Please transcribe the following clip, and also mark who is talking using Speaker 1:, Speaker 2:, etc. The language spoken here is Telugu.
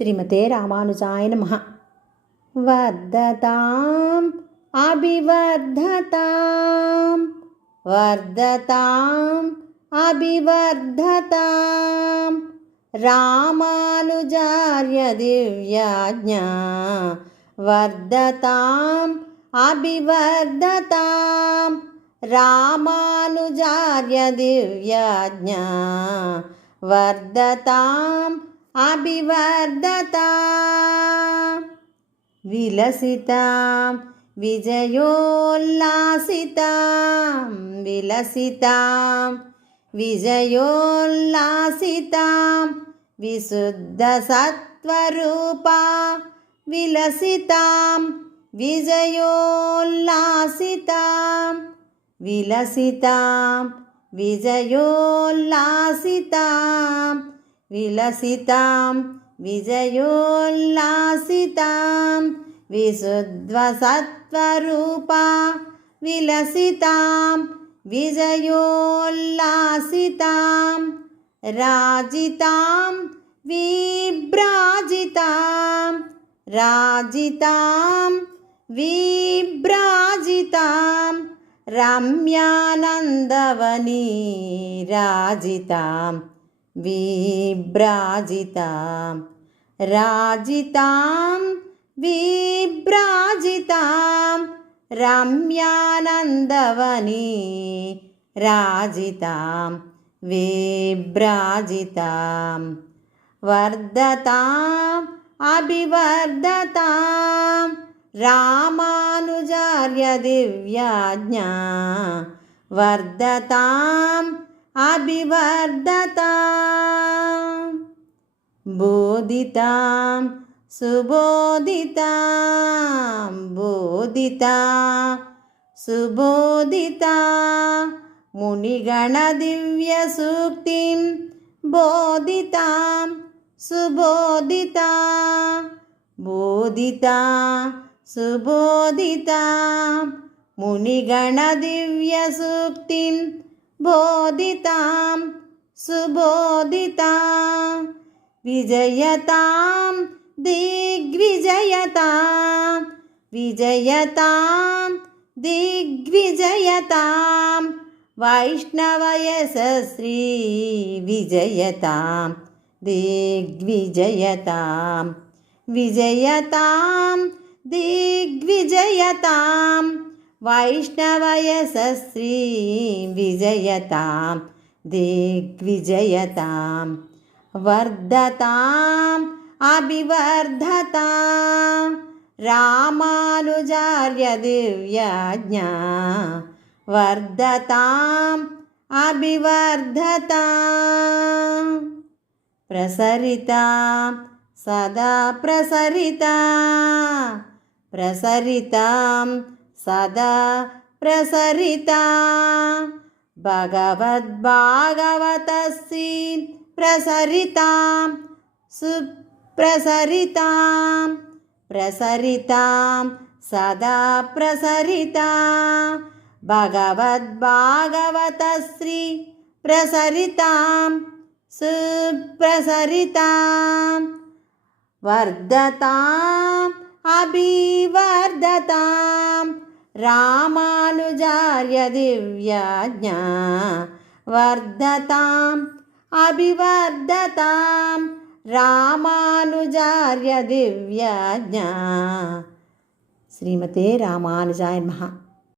Speaker 1: శ్రీమతే రామానుజాయ నమ వర్ధతాం అభివర్ధతాం వర్ధతాం అభివర్ధతాం రామానుజార్య దివ్యాజ్ఞా వర్ధతాం అభివర్ధతాం రామానుజార్య దివ్యాజ్ఞా వర్ధతాం అభివర్ధత. విలసిత విజయోల్లాసిత విలసిత విజయోల్లాసిత విశుద్ధ సత్వరూపా విలసితాం విజయోల్లాసితాం విలసితాం విజయోల్లాసితాం. విలసితాం విజయోల్లాసితాం విశుద్ధ్వసత్వరూపా విలసితాం విజయోల్లాసితాం రాజితాం విభ్రాజితాం రాజితాం విభ్రాజితాం రమ్యానందవనీ రాజితాం విభ్రాజితాం. రాజితాం విభ్రాజితాం. రమ్యానందవని రాజితాం విభ్రాజితాం. వర్ధతాం అభివర్ధతాం. రామానుజార్య దివ్యాజ్ఞా. వర్ధతాం అభివర్ధతా బోధితాం సుబోధితాం బోధితా సుబోధితా మునిగణ దివ్య సూక్తిం బోధితాం సుబోధితా బోధితా సుబోధితా మునిగణ దివ్య సూక్తిం बोधितां सुबोधितां विजयतां दिग्विजयता विजयतां दिग्विजयतां वैष्णवयसश्री विजयतां दिग्विजयतां विजयतां दिग्विजयताम्। వైష్ణవయసశ్రీ విజయతాం దిగ్విజయతాం వర్ధతాం అభివర్ధతాం రామానుజార్య దివ్యాజ్ఞా వర్ధతాం అభివర్ధతాం ప్రసరితాం సదా ప్రసరితా ప్రసరితాం సదా ప్రసరిత. భగవద్భాగవతస్సి ప్రసరితాం. సుప్రసరితాం. ప్రసరితాం. సదా ప్రసరితా. భగవద్భాగవతశ్రీ ప్రసరితాం. సుప్రసరితాం. వర్ధతాం. అభివర్ధతాం. రామానుజార్య దివ్యాజ్ఞా వర్ధతాం అభివర్ధతాం రామానుజార్య దివ్యాజ్ఞా. శ్రీమతే రామానుజాయ మహా.